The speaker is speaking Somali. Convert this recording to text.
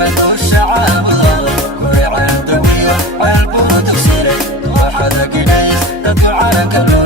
عمد الشعاب كوي عندمية عالبو تكسيري وحدا قنيس تدعو على كلو